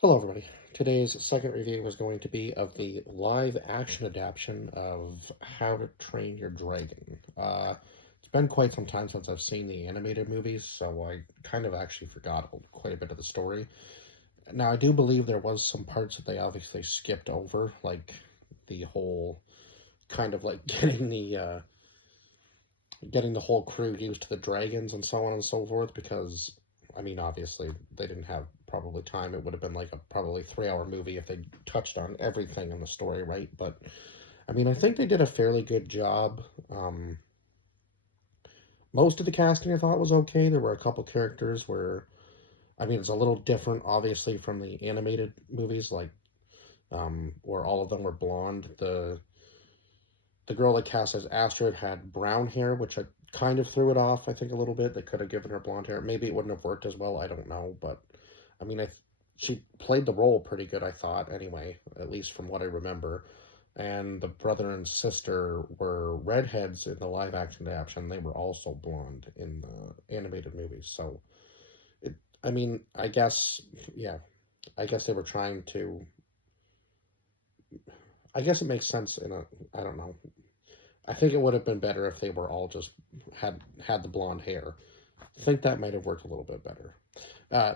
Hello, everybody. Today's second review is going to be of the live action adaptation of How to Train Your Dragon. It's been quite some time since I've seen the animated movies, so I kind of actually forgot quite a bit of the story. Now, I do believe there was some parts that they obviously skipped over, like the whole kind of like getting the whole crew used to the dragons and so on and so forth, because I mean, obviously they didn't have probably time. It would have been like a probably 3 hour movie if they touched on everything in the story, right? But I mean, I think they did a fairly good job. Most of the casting I thought was okay. There were a couple characters where, I mean, it's a little different, obviously, from the animated movies, like where all of them were blonde. The girl that cast as Astrid had brown hair, which I kind of threw it off, I think, a little bit. They could have given her blonde hair. Maybe it wouldn't have worked as well. I don't know. But, I mean, she played the role pretty good, I thought, anyway, at least from what I remember. And the brother and sister were redheads in the live action adaptation. They were also blonde in the animated movies. So, I mean, yeah, I guess they were trying to. I guess it makes sense in a. I don't know. I think it would have been better if they were all just had the blonde hair. I think that might have worked a little bit better. Uh,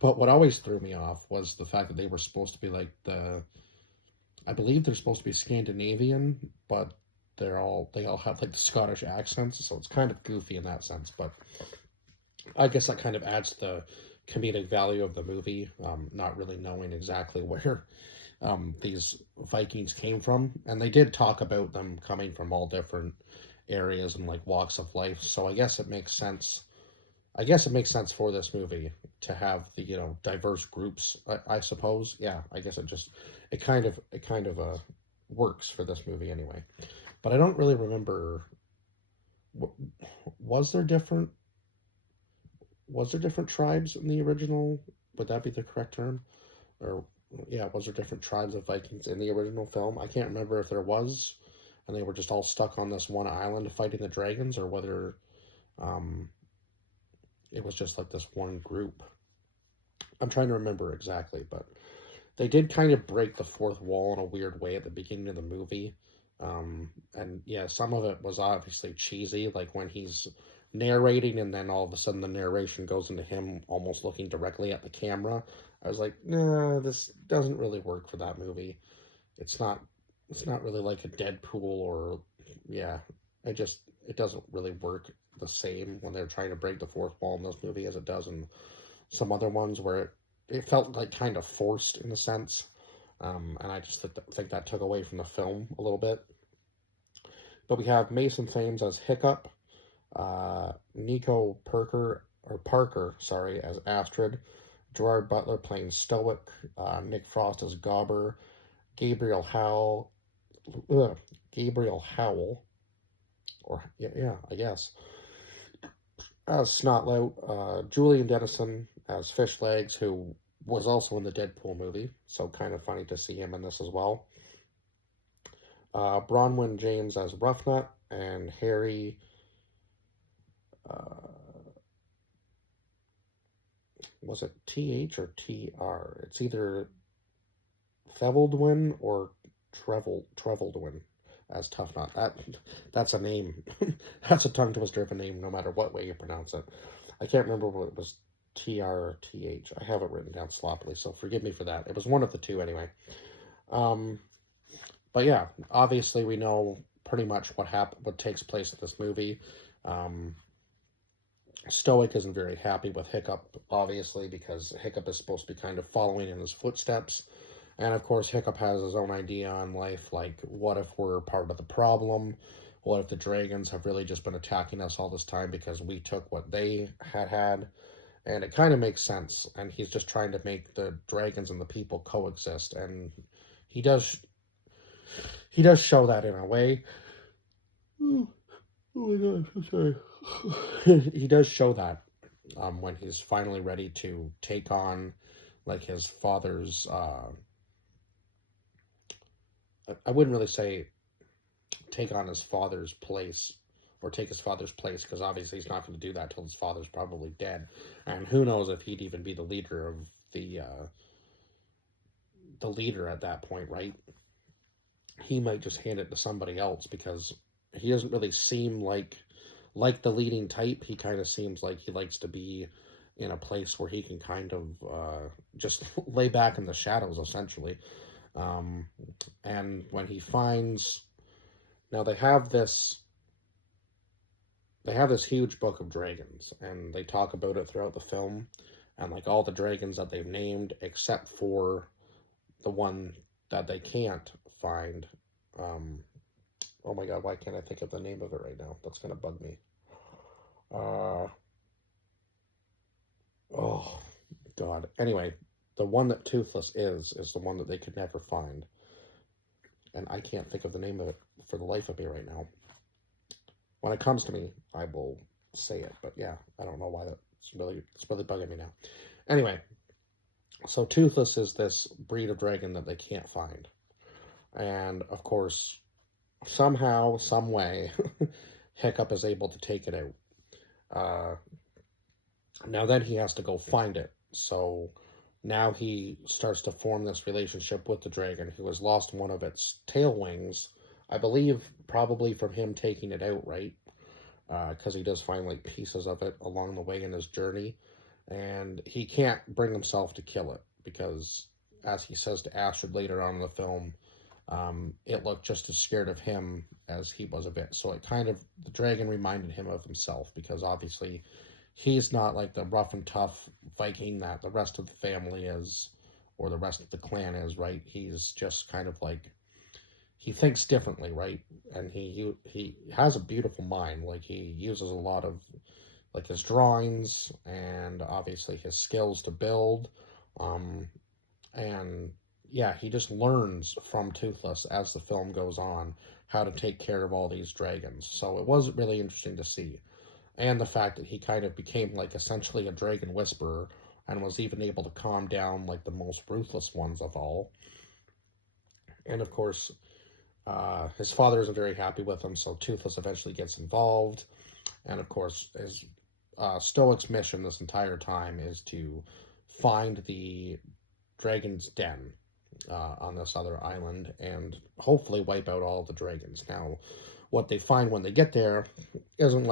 but what always threw me off was the fact that they were supposed to be like I believe they're supposed to be Scandinavian, but they all have like the Scottish accents, so it's kind of goofy in that sense. But I guess that kind of adds the comedic value of the movie, not really knowing exactly where these Vikings came from, and they did talk about them coming from all different areas and like walks of life. So I guess it makes sense. I guess it makes sense for this movie to have the diverse groups. I suppose. Yeah. I guess it kind of works for this movie anyway. But I don't really remember. Was there different was there different tribes in the original? Would that be the correct term? Or yeah, was there different tribes of Vikings in the original film? I can't remember if there was, and they were just all stuck on this one island fighting the dragons, or whether um, it was just like this one group. I'm trying to remember exactly, but they did kind of break the fourth wall in a weird way at the beginning of the movie. And yeah, some of it was obviously cheesy, like when he's narrating and then all of a sudden the narration goes into him almost looking directly at the camera. I was like, nah, this doesn't really work for that movie. It's not it's not really like a Deadpool or yeah, it doesn't really work the same when they're trying to break the fourth wall in this movie as it does in some other ones where it felt like kind of forced in a sense. And I just think that took away from the film a little bit. But we have Mason Thames as Hiccup, Nico Parker, sorry, as Astrid, Gerard Butler playing Stoic, Nick Frost as Gobber, Gabriel Howell, ugh, Gabriel Howell, or yeah, I guess, as Snotlout, Julian Dennison as Fishlegs, who was also in the Deadpool movie, so kind of funny to see him in this as well. Bronwyn James as Roughnut, and Harry. Uh, was it TH or TR? It's either Feveldwin or Treveldwin as Tough Nut. That's a name. That's a tongue twister of a name, no matter what way you pronounce it. I can't remember what it was, TR or TH. I have it written down sloppily, so forgive me for that. It was one of the two anyway. Um, but yeah, obviously we know pretty much what takes place in this movie. Um, Stoic isn't very happy with Hiccup, obviously, because Hiccup is supposed to be kind of following in his footsteps. And of course, Hiccup has his own idea on life, like, what if we're part of the problem? What if the dragons have really just been attacking us all this time because we took what they had? And it kind of makes sense. And he's just trying to make the dragons and the people coexist. And he does he does show that in a way. Oh, oh my god, I'm sorry. He does show that when he's finally ready to take on like his father's I wouldn't really say take on his father's place or take his father's place, because obviously he's not going to do that till his father's probably dead, and who knows if he'd even be the leader of the the leader at that point, right? He might just hand it to somebody else because he doesn't really seem like the leading type. He kind of seems like he likes to be in a place where he can kind of just lay back in the shadows, essentially. Um, and when he finds, now they have this huge book of dragons, and they talk about it throughout the film, and like all the dragons that they've named, except for the one that they can't find. Um, oh my god, why can't I think of the name of it right now? That's gonna bug me. Uh, oh god. Anyway, the one that Toothless is the one that they could never find, and I can't think of the name of it for the life of me right now. When it comes to me, I will say it. But yeah, I don't know why it's really bugging me now. Anyway, so Toothless is this breed of dragon that they can't find, and of course, somehow, some way, Hiccup is able to take it out. Uh, Now then, he has to go find it. So now he starts to form this relationship with the dragon, who has lost one of its tail wings. I believe probably from him taking it out, right? Because he does find like pieces of it along the way in his journey, and he can't bring himself to kill it because, as he says to Astrid later on in the film, it looked just as scared of him as he was of it. So it kind of, the dragon reminded him of himself because obviously he's not like the rough and tough Viking that the rest of the family is, or the rest of the clan is, right? He's just kind of like, he thinks differently, right? And he has a beautiful mind. Like he uses a lot of like his drawings and obviously his skills to build. Um, and yeah, he just learns from Toothless as the film goes on how to take care of all these dragons. So it was really interesting to see. And the fact that he kind of became like essentially a dragon whisperer and was even able to calm down like the most ruthless ones of all. And of course, his father isn't very happy with him, so Toothless eventually gets involved. And of course, his Stoic's mission this entire time is to find the dragon's den on this other island and hopefully wipe out all the dragons. Now, what they find when they get there isn't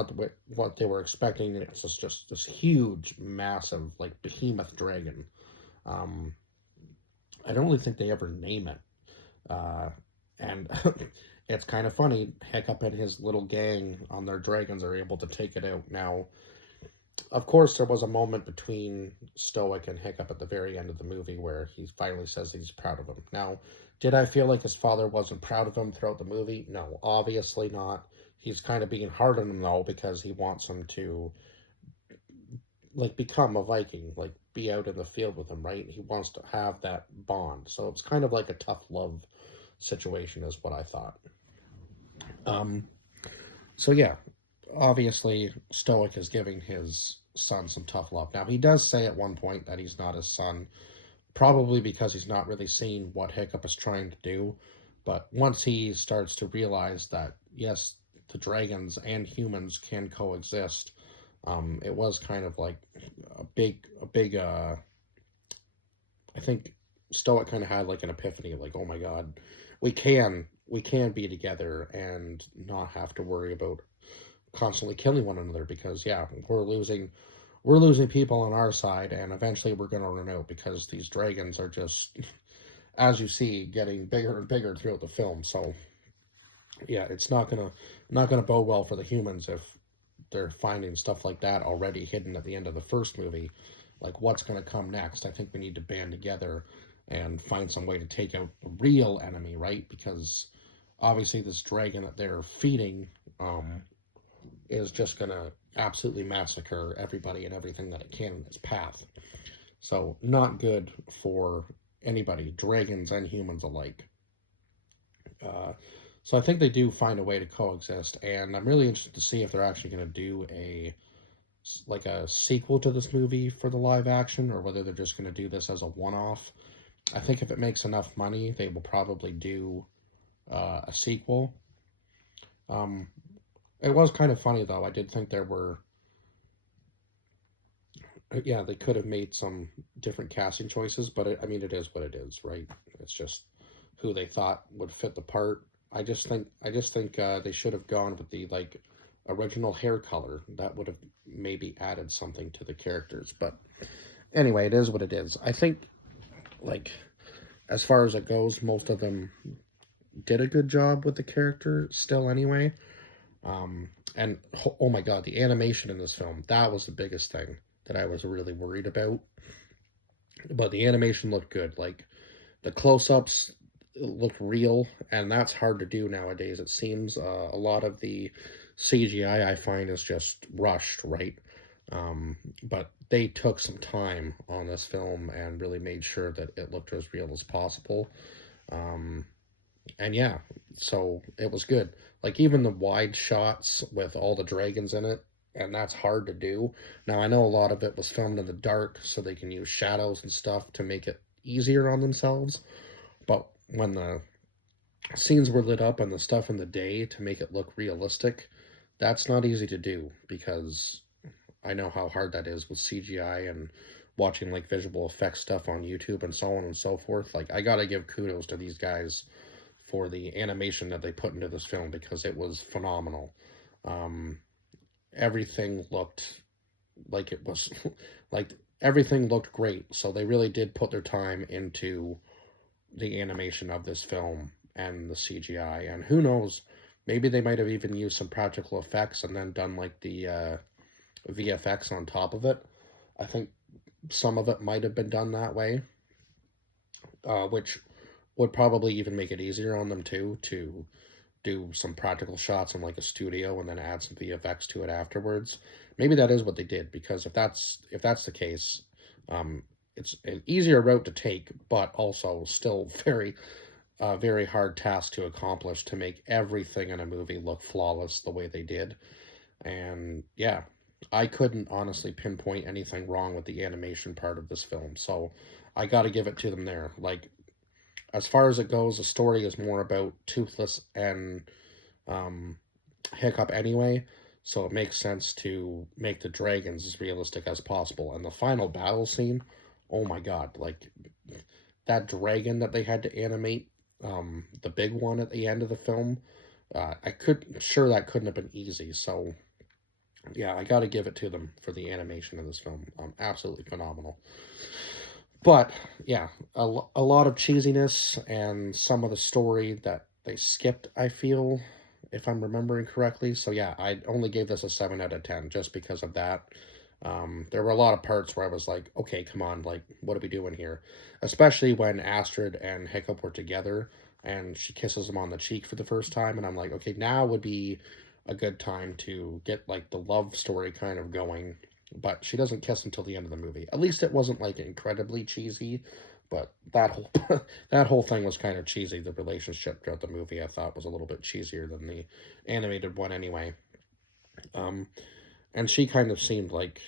what they were expecting. It's just this huge, massive, like behemoth dragon. Um, I don't really think they ever name it, and it's kind of funny. Hiccup and his little gang on their dragons are able to take it out. Now, of course, there was a moment between Stoic and Hiccup at the very end of the movie where he finally says he's proud of him. Now, did I feel like his father wasn't proud of him throughout the movie? No, obviously not. He's kind of being hard on him, though, because he wants him to, like, become a Viking, like, be out in the field with him, right? He wants to have that bond. So it's kind of like a tough love situation, is what I thought. Um, so, yeah, obviously Stoic is giving his son some tough love. Now he does say at one point that he's not his son, probably because he's not really seeing what Hiccup is trying to do. But once he starts to realize that yes, the dragons and humans can coexist, it was kind of like a big. I think Stoic kind of had like an epiphany, like, oh my God, we can be together and not have to worry about constantly killing one another because yeah, we're losing people on our side and eventually we're going to run out because these dragons are just as you see getting bigger and bigger throughout the film. So yeah, it's not gonna bode well for the humans if they're finding stuff like that already hidden at the end of the first movie. Like what's going to come next? I think we need to band together and find some way to take out the real enemy, right? Because obviously this dragon that they're feeding is just going to absolutely massacre everybody and everything that it can in its path. So, not good for anybody, dragons and humans alike. Uh, so, I think they do find a way to coexist, and I'm really interested to see if they're actually going to do a sequel to this movie for the live action, or whether they're just going to do this as a one-off. I think if it makes enough money, they will probably do a sequel. Um, it was kind of funny though. I did think there were Yeah, they could have made some different casting choices, but I mean, it is what it is, right? It's just who they thought would fit the part. I just think they should have gone with the like original hair color. That would have maybe added something to the characters. But anyway, it is what it is. I think like as far as it goes, most of them did a good job with the character still anyway. And oh my god, the animation in this film, that was the biggest thing that I was really worried about. But the animation looked good. Like the close-ups looked real, and that's hard to do nowadays. It seems a lot of the CGI I find is just rushed, right? But they took some time on this film and really made sure that it looked as real as possible. Um, and yeah, so it was good. Like even the wide shots with all the dragons in it, and that's hard to do. Now I know a lot of it was filmed in the dark, so they can use shadows and stuff to make it easier on themselves. But when the scenes were lit up and the stuff in the day to make it look realistic, that's not easy to do because I know how hard that is with CGI and watching like visual effects stuff on YouTube and so on and so forth. Like I gotta give kudos to these guys for the animation that they put into this film because it was phenomenal. Um, everything looked like it was like everything looked great. So they really did put their time into the animation of this film and the CGI. And who knows, maybe they might have even used some practical effects and then done like the VFX on top of it. I think some of it might have been done that way, which would probably even make it easier on them too to do some practical shots in like a studio and then add some VFX to it afterwards. Maybe that is what they did because if that's the case, um, it's an easier route to take, but also still very hard task to accomplish to make everything in a movie look flawless the way they did. And yeah, I couldn't honestly pinpoint anything wrong with the animation part of this film. So I got to give it to them there. Like as far as it goes, the story is more about Toothless and um, Hiccup anyway, so it makes sense to make the dragons as realistic as possible. And the final battle scene, oh my god, like that dragon that they had to animate, the big one at the end of the film, sure that couldn't have been easy. So yeah, I got to give it to them for the animation of this film. Absolutely phenomenal. But yeah, a lot of cheesiness and some of the story that they skipped, I feel, if I'm remembering correctly. So yeah, I only gave this a 7 out of 10 just because of that. There were a lot of parts where I was like, okay, come on, like, what are we doing here? Especially when Astrid and Hiccup were together and she kisses him on the cheek for the first time. And I'm like, okay, now would be a good time to get like the love story kind of going, but she doesn't kiss until the end of the movie. At least it wasn't like incredibly cheesy, but that whole that whole thing was kind of cheesy. The relationship throughout the movie I thought was a little bit cheesier than the animated one anyway. Um, and she kind of seemed like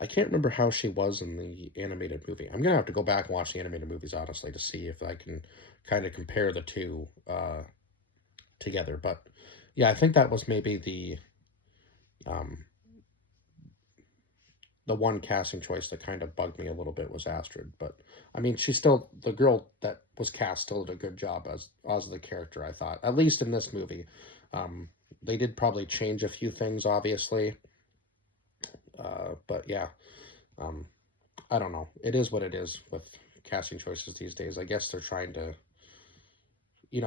I can't remember how she was in the animated movie. I'm gonna have to go back and watch the animated movies honestly to see if I can kind of compare the two together. But yeah, I think that was maybe um, the one casting choice that kind of bugged me a little bit was Astrid. But I mean, she's still the girl that was cast still did a good job as the character. I thought, at least in this movie, um, they did probably change a few things, obviously. But yeah, um, I don't know. It is what it is with casting choices these days. I guess they're trying to,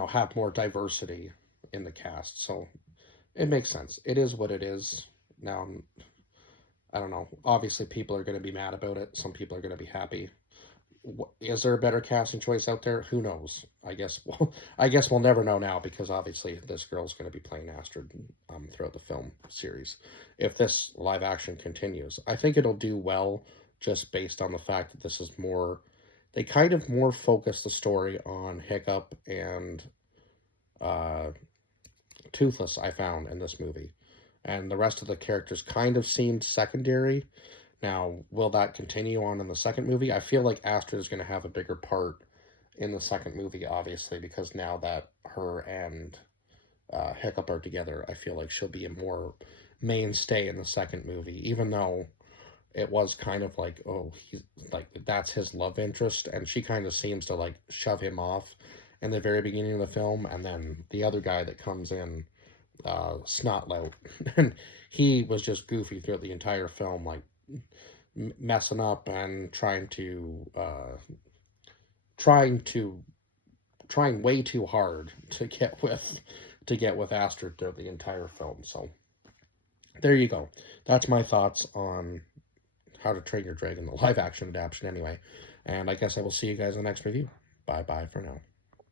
have more diversity in the cast. So it makes sense. It is what it is. Now, I don't know. Obviously, people are going to be mad about it. Some people are going to be happy. Is there a better casting choice out there? Who knows? I guess we'll never know now because obviously this girl's going to be playing Astrid throughout the film series. If this live action continues, I think it'll do well just based on the fact that this is more. They kind of more focus the story on Hiccup and uh, Toothless. I found in this movie, and the rest of the characters kind of seemed secondary. Now, will that continue on in the second movie? I feel like Astrid is going to have a bigger part in the second movie, obviously, because now that her and Hiccup are together, I feel like she'll be a more mainstay in the second movie, even though it was kind of like, oh, he's like, that's his love interest, and she kind of seems to like shove him off in the very beginning of the film, and then the other guy that comes in, Snotlout, and he was just goofy throughout the entire film, like messing up and trying to trying way too hard to get with Astrid throughout the entire film. So there you go. That's my thoughts on How to Train Your Dragon, the live action adaptation, anyway. And I guess I will see you guys in the next review. Bye bye for now.